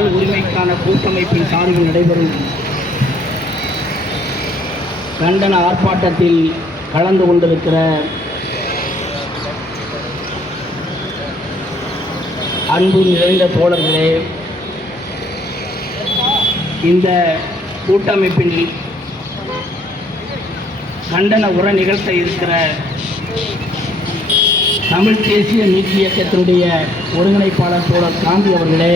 மக்கள் உரிமைக்கான கூட்டமைப்பின் சார்பில் நடைபெறும் கண்டன ஆர்ப்பாட்டத்தில் கலந்து கொண்டிருக்கிற அன்பு நிறைந்த தோழர்களே, இந்த கூட்டமைப்பின் கண்டன உரை நிகழ்த்த இருக்கிற தமிழ் தேசிய மீட்பு இயக்கத்தினுடைய ஒருங்கிணைப்பாளர் தோழர் காந்தி அவர்களே,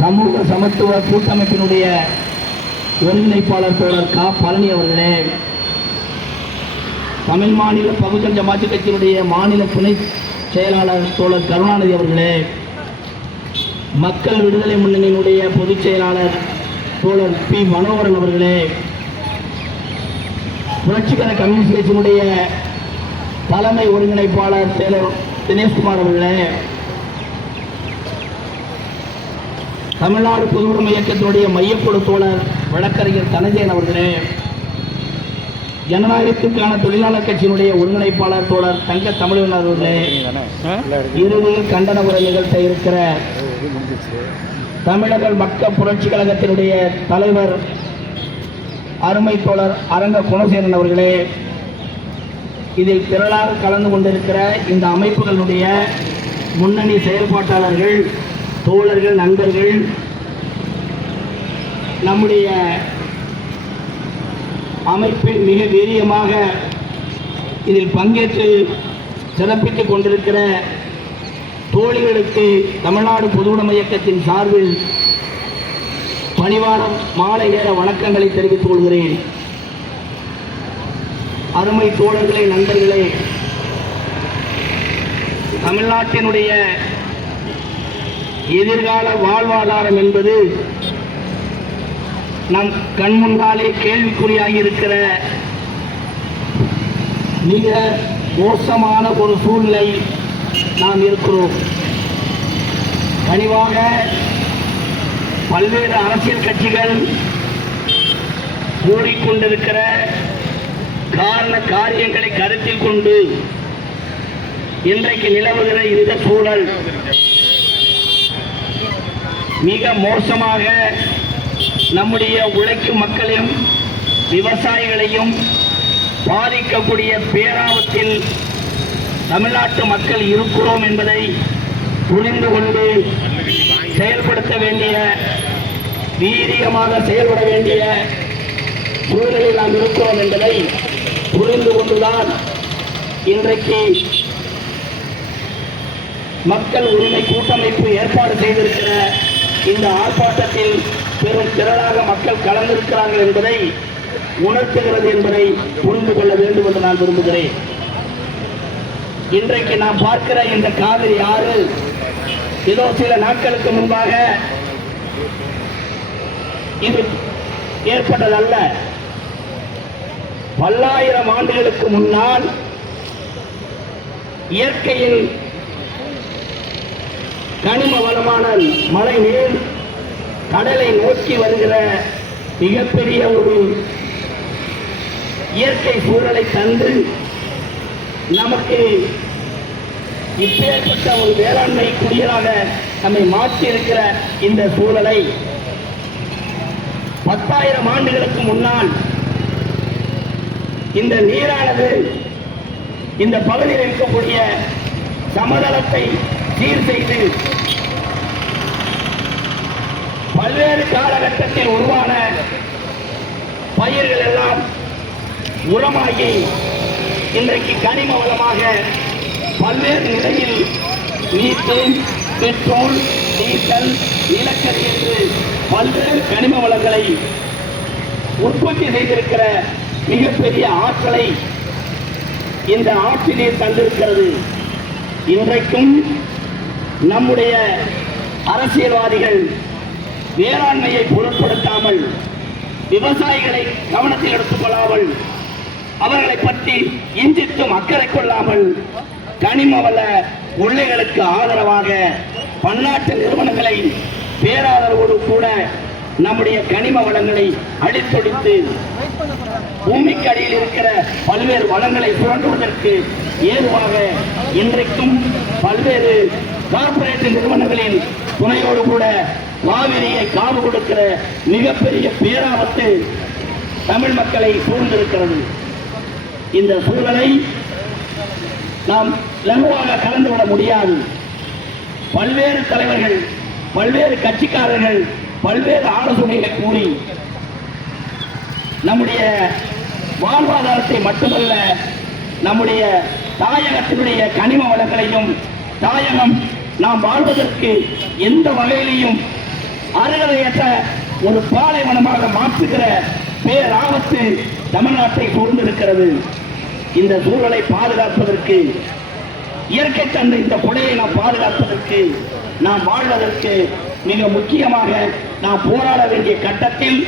சமூக சமத்துவ கூட்டமைப்பினுடைய ஒருங்கிணைப்பாளர் தோழர் கா பழனி அவர்களே, தமிழ் மாநில பகுஜன் ஜமாத்து கட்சியினுடைய மாநில துணை செயலாளர் தோழர் கருணாநிதி அவர்களே, மக்கள் விடுதலை முன்னணியினுடைய பொதுச் செயலாளர் தோழர் பி மனோகரன் அவர்களே, புரட்சிகர கம்யூனிஸ்ட் கட்சியினுடைய தலைமை ஒருங்கிணைப்பாளர் தினேஷ்குமார் அவர்களே, தமிழ்நாடு பொதுவுடைமை இயக்கத்தினுடைய மையக்குழு தோழர் வழக்கறிஞர் தனஜயன் அவர்களே, ஜனநாயகத்துக்கான தொழிலாளர் கட்சியினுடைய ஒருங்கிணைப்பாளர் தோழர் தங்க தமிழன் அவர்களே, இறுதியில் கண்டன உரை நிகழ்த்த இருக்கிற தமிழக மக்கள் புரட்சி கழகத்தினுடைய தலைவர் அருமை தோழர் அரங்க குணசேகரன் அவர்களே, இதில் திரளாக கலந்து கொண்டிருக்கிற இந்த அமைப்புகளுடைய முன்னணி செயல்பாட்டாளர்கள், தோழர்கள், நண்பர்கள், நம்முடைய அமைப்பில் மிக வீரியமாக இதில் பங்கேற்று சிறப்பித்துக் கொண்டிருக்கிற தோழிகளுக்கு தமிழ்நாடு பொதுவுடைமை இயக்கத்தின் சார்பில் பணிவான மாலை நேர வணக்கங்களை தெரிவித்துக் கொள்கிறேன். அருமை தோழர்களே, நண்பர்களே, தமிழ்நாட்டினுடைய எதிர்கால வாழ்வாதாரம் என்பது நம் கண்முன்னாலே கேள்விக்குறியாகி இருக்கிற மிக மோசமான ஒரு சூழ்நிலை நாம் இருக்கிறோம். கனிவாக பல்வேறு அரசியல் கட்சிகள் கூறிக்கொண்டிருக்கிற காரியங்களை கருத்தில் கொண்டு இன்றைக்கு நிலவுகிற இந்த சூழல் மிக மோசமாக நம்முடைய உழைக்கும் மக்களையும் விவசாயிகளையும் பாதிக்கக்கூடிய பேராபத்தில் தமிழ்நாட்டு மக்கள் இருக்கிறோம் என்பதை புரிந்து கொண்டு செயல்படுத்த வேண்டிய, வீரியமாக செயல்பட வேண்டிய சூழலில் நாம் இருக்கிறோம் என்பதை புரிந்து கொண்டுதான் இன்றைக்கு மக்கள் உரிமை கூட்டமைப்பு ஏற்பாடு செய்திருக்கிற இந்த ஆர்ப்பாட்டத்தில் பெரும் திரளாக மக்கள் கலந்திருக்கிறார்கள் என்பதை உணர்த்துகிறது என்பதை புரிந்து கொள்ள வேண்டும் என்று நான் விரும்புகிறேன். இன்றைக்கு நாம் பார்க்கிற இந்த காவிரி ஆறு ஏதோ சில நாட்களுக்கு முன்பாக இது ஏற்பட்டதல்ல. பல்லாயிரம் ஆண்டுகளுக்கு முன்னால் இயற்கையின் கனிம வளமான மழை நீர் கடலை நோக்கி வருகிற மிகப்பெரிய ஒரு இயற்கை சூழலை தந்து நமக்கு இப்பேற்பட்ட ஒரு வேளாண்மை குடியலாக நம்மை மாற்றி இருக்கிற இந்த சூழலை 10,000 ஆண்டுகளுக்கு முன்னால் இந்த நீரானது இந்த பகுதியில் இருக்கக்கூடிய சமதளத்தை சீர் செய்து பல்வேறு காலகட்டத்தில் உருவான பயிர்கள் எல்லாம் உரமாகி இன்றைக்கு கனிம வளமாக பல்வேறு நிலையில் மீத்தேன், பெட்ரோல், டீசல், நிலக்கரி என்று பல்வேறு கனிம வளங்களை உற்பத்தி செய்திருக்கிற மிகப்பெரிய ஆற்றலை இந்த ஆற்றிலே தந்திருக்கிறது. இன்றைக்கும் நம்முடைய அரசியல்வாதிகள் வேளாண்மையை பொருட்படுத்தாமல், விவசாயிகளை கவனத்தில் எடுத்துக் கொள்ளாமல், அவர்களை பற்றி இஞ்சித்தும் அக்கறை கொள்ளாமல் கனிம வள கொள்ளைகளுக்கு ஆதரவாக பன்னாட்டு நிறுவனங்களை பேராதரவோடு கூட நம்முடைய கனிம வளங்களை அழித்தொழித்து பூமிக்கு அடியில் இருக்கிற பல்வேறு வளங்களை சுரண்டுவதற்கு ஏதுவாக இன்றைக்கும் பல்வேறு கார்ப்பரேட் நிறுவனங்களின் துணையோடு கூட காவிரியை காவு கொடுக்கிற மிகப்பெரிய பேராபத்து தமிழ் மக்களை சூழ்ந்திருக்கிறது. இந்த சூழலை நாம் லகுவாக கலந்துவிட முடியாது. பல்வேறு தலைவர்கள், பல்வேறு கட்சிக்காரர்கள் பல்வேறு ஆலோசனைகளை கூறி நம்முடைய வாழ்வாதாரத்தை மட்டுமல்ல, நம்முடைய தாயகத்தினுடைய கனிம வளங்களையும், தாயகம் நாம் வாழ்வதற்கு எந்த வகையிலையும் அருகதையற்ற ஒரு பாலைவனமாக மாற்றுகிற பேராபத்து தமிழ்நாட்டை சூழ்ந்திருக்கிறது. இந்த சூழலை பாதுகாப்பதற்கு, இயற்கை தந்த இந்த கொடையை நாம் பாதுகாப்பதற்கு, நாம் வாழ்வதற்கு மிக முக்கியமாக நாம் போராட வேண்டிய கட்டத்தில்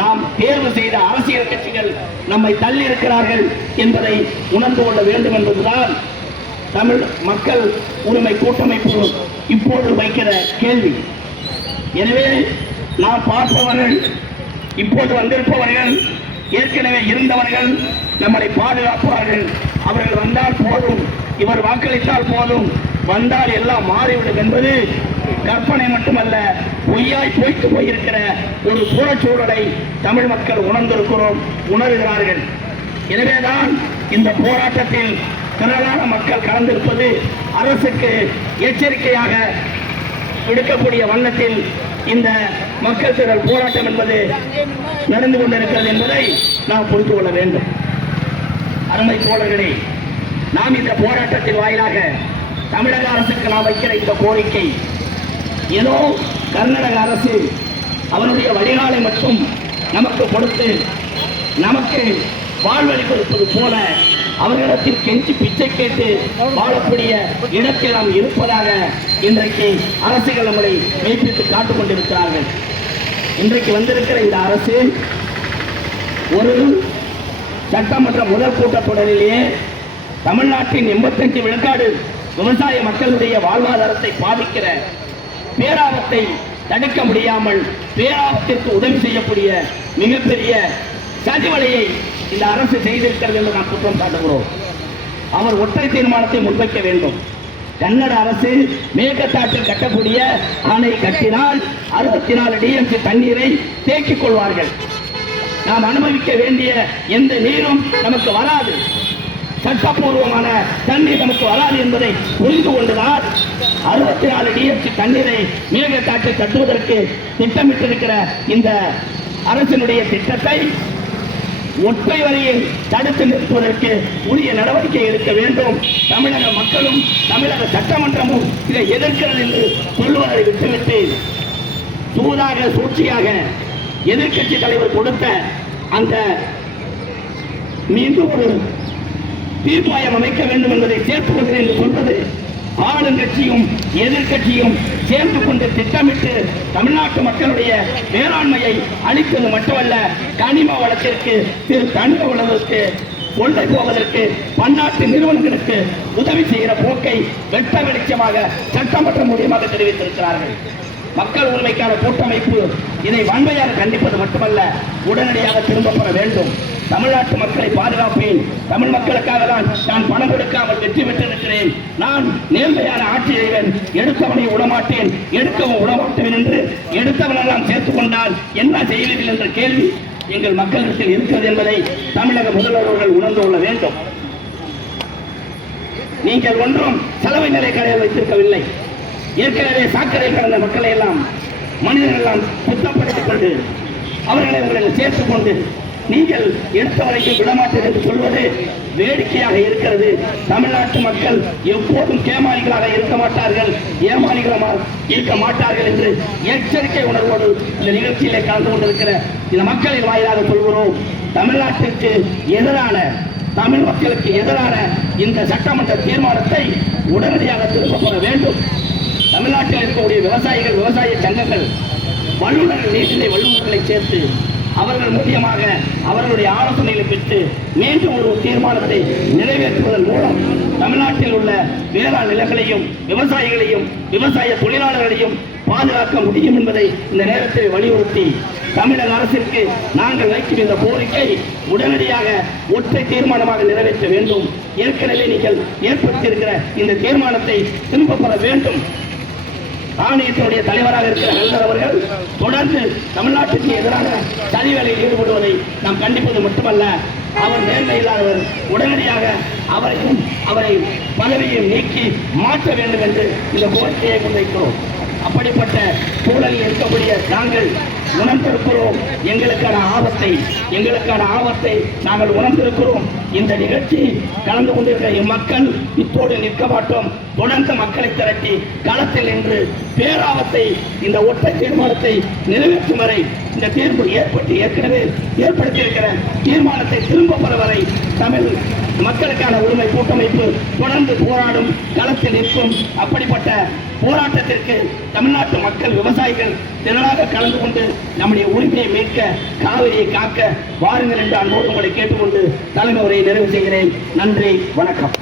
நாம் தேர்வு செய்த அரசியல் கட்சிகள் நம்மை தள்ளி இருக்கிறார்கள் என்பதை உணர்ந்து கொள்ள வேண்டும் என்பதுதான் தமிழ் மக்கள் உரிமை கூட்டமைப்பு இப்போது வைக்கிற கேள்வி. எனவே நாம் பார்ப்பவர்கள், இப்போது வந்திருப்பவர்கள், ஏற்கனவே இருந்தவர்கள் நம்மளை பாதுகாப்பார்கள். அவர்கள் வந்தால் போதும், இவர் வாக்களித்தால் போதும், வந்தால் எல்லாம் மாறிவிடும் என்பது கற்பனை மட்டுமல்ல, பொய்யாய் பொய்த்து போயிருக்கிற ஒரு புறச்சூழலை தமிழ் மக்கள் உணர்கிறார்கள். எனவேதான் இந்த போராட்டத்தில் திரளான மக்கள் கலந்திருப்பது அரசுக்கு எச்சரிக்கையாக விடுக்கக்கூடிய வண்ணத்தில் இந்த மக்கள் திரள் போராட்டம் என்பது நடந்து கொண்டிருக்கிறது என்பதை நாம் புரிந்து கொள்ள வேண்டும். அருமை தோழர்களே, நாம் இந்த போராட்டத்தின் வாயிலாக தமிழக அரசுக்கு நாம் வைக்கிற இந்த கோரிக்கை, ஏதோ கர்நாடக அரசு அவனுடைய வழிகாலை மட்டும் நமக்கு கொடுத்து நமக்கு வாழ்வழி கொடுப்பது போல அவர்களிடத்தில் கெஞ்சி பிச்சை கேட்டு வாழக்கூடிய இடத்தில் நாம் இருப்பதாக இன்றைக்கு அரசுகள் நம்மளை மெய்ப்பித்து காத்துக் கொண்டிருக்கிறார்கள். இன்றைக்கு வந்திருக்கிற இந்த அரசு ஒரு சட்டமன்ற முதல் கூட்டத்தொடரிலேயே தமிழ்நாட்டின் 85 விழுக்காடு விவசாய மக்களுடைய வாழ்வாதாரத்தை பாதிக்கிற பேராபத்தை தடுக்க முடியாமல் பேராபத்திற்கு உதவி செய்யக்கூடிய மிகப்பெரிய சதிவலையை இந்த அரசு செய்திருக்கிறது என்று நாம் குற்றம் சாட்டுகிறோம். அவர் ஒற்றை தீர்மானத்தை முன்வைக்க வேண்டும். கன்னட அரசு மேகத்தாற்றில் கட்டக்கூடிய அணை கட்டினால் 64 டிஎம்சி தண்ணீரை தேக்கிக் கொள்வார்கள். நாம் அனுபவிக்க வேண்டிய எந்த நீரும் நமக்கு வராது, சட்டப்பூர்வமான தண்ணீர் நமக்கு வராது என்பதை புரிந்து கொண்டுதான் 64 டிஎம்சி தண்ணீரை மேகத்தாற்றில் கட்டுவதற்கு திட்டமிட்டிருக்கிற இந்த அரசினுடைய திட்டத்தை ஒற்றை வரியை தடுத்து நிறுத்துவதற்கு உரிய நடவடிக்கை எடுக்க வேண்டும். தமிழக மக்களும் தமிழக சட்டமன்றமும் இதை எதிர்க்கிறது என்று சொல்லுவதை விட்டுவிட்டு சூதாக சூழ்ச்சியாக எதிர்கட்சி தலைவர் கொடுத்த அந்த மீண்டும் ஒரு தீர்ப்பாயம் அமைக்க வேண்டும் என்பதை சேர்த்துக் கொள்கிறேன் என்று சொல்வது ஆளுங்கட்சியும் எதிர்கட்சியும் சேர்ந்து கொண்டு திட்டமிட்டு தமிழ்நாட்டு மக்களுடைய வேளாண்மையை அளிப்பது மட்டுமல்ல, கனிம வளத்திற்கு கனிம வளத்திற்கு கொள்ளை போவதற்கு பன்னாட்டு நிறுவனங்களுக்கு உதவி செய்கிற போக்கை வெட்ட வெளிச்சமாக சட்டமன்ற மூலியமாக தெரிவித்திருக்கிறார்கள். மக்கள் உரிமைக்கான கூட்டமைப்பு இதை வன்மையாக கண்டிப்பது மட்டுமல்ல, உடனடியாக திரும்ப பெற வேண்டும். தமிழ்நாட்டு மக்களை பாதுகாப்பேன், தமிழ் மக்களுக்காக தான் நான் பணம் கொடுக்காமல் வெற்றி பெற்றிருக்கிறேன், நான் நேர்மையான ஆட்சி செய்வேன், எடுத்தவனை விடமாட்டேன், எடுக்கவும் விடமாட்டேன் என்று எடுத்தவனெல்லாம் சேர்த்துக் கொண்டால் என்ன செய்வீர்கள் என்ற கேள்வி எங்கள் மக்களிடத்தில் இருக்கிறது என்பதை தமிழக முதல்வர்கள் உணர்ந்து கொள்ள வேண்டும். நீங்கள் ஒன்றும் சலவை நிலை கடையில் வைத்திருக்கவில்லை. ஏற்கனவே சாக்கடை கடந்த மக்களை எல்லாம் மனிதர்கள் எல்லாம் சுத்தப்படுத்திக் கொண்டு அவர்களை உங்களை சேர்த்துக் கொண்டு நீங்கள் எடுத்த வரைக்கும் விடமாட்டேன் என்று சொல்வது வேடிக்கையாக இருக்கிறது. தமிழ்நாட்டு மக்கள் எப்போதும் கேமாளிகளாக இருக்க மாட்டார்கள், ஏமாளிகளாக இருக்க மாட்டார்கள் என்று எச்சரிக்கை உணர்வோடு இந்த நிகழ்ச்சியிலே கலந்து கொண்டிருக்கிற இந்த மக்களின் வாயிலாக சொல்கிறோம். தமிழ்நாட்டிற்கு எதிரான, தமிழ் மக்களுக்கு எதிரான இந்த சட்டமன்ற தீர்மானத்தை உடனடியாக திரும்ப பெற வேண்டும். தமிழ்நாட்டில் இருக்கக்கூடிய விவசாயிகள், விவசாய சங்கங்கள், வல்லுநர்கள், நீதிநிலை வல்லுநர்களை சேர்த்து அவர்கள் மூலியமாக அவர்களுடைய ஆலோசனைகளை பெற்று மீண்டும் ஒரு தீர்மானத்தை நிறைவேற்றுவதன் மூலம் தமிழ்நாட்டில் உள்ள வேளாண் நிலங்களையும் விவசாயிகளையும் விவசாய தொழிலாளர்களையும் பாதுகாக்க முடியும் என்பதை இந்த நேரத்தில் வலியுறுத்தி தமிழக அரசிற்கு நாங்கள் வைக்கும் இந்த கோரிக்கை உடனடியாக ஒற்றை தீர்மானமாக நிறைவேற்ற வேண்டும். ஏற்கனவே நீங்கள் ஏற்படுத்தியிருக்கிற இந்த தீர்மானத்தை திரும்பப் பெற வேண்டும். ஆணையத்தினுடைய தலைவராக இருக்கிற நல்லர் அவர்கள் தொடர்ந்து தமிழ்நாட்டுக்கு எதிரான சதி வேலையில் ஈடுபடுவதை நாம் கண்டிப்பது மட்டுமல்ல, அவர் நேர்மை இல்லாதவர். உடனடியாக அவரை பதவியை நீக்கி மாற்ற வேண்டும் என்று இந்த கோரிக்கையை முன்வைக்கிறோம். அப்படிப்பட்ட சூழலில் இருக்கக்கூடிய நாங்கள் உணர்ந்திருக்கிறோம் எங்களுக்கான ஆபத்தை நாங்கள் உணர்ந்திருக்கிறோம். இந்த நிகழ்ச்சி கலந்து கொண்டிருக்கிற இம்மக்கள் இப்போது நிற்க மாட்டோம். தொடர்ந்து மக்களை திரட்டி களத்தில் நின்று பேராபத்தை இந்த ஒற்றை தீர்மானத்தை நிறைவேற்றும் வரை இந்த தீர்ப்பு ஏற்கனவே ஏற்படுத்தியிருக்கிற தீர்மானத்தை திரும்ப பெற வரை தமிழ் மக்களுக்கான உரிமை கூட்டமைப்பு தொடர்ந்து போராடும், களத்தில் நிற்கும். அப்படிப்பட்ட போராட்டத்திற்கு தமிழ்நாட்டு மக்கள் விவசாயிகள் திரளாக கலந்து கொண்டு நம்முடைய உரிமையை மீட்க, காவிரியை காக்க வாருங்கள் என்று அன்போடு உங்களை கேட்டுக்கொண்டு தலைமை உரையை நிறைவு செய்கிறேன். நன்றி, வணக்கம்.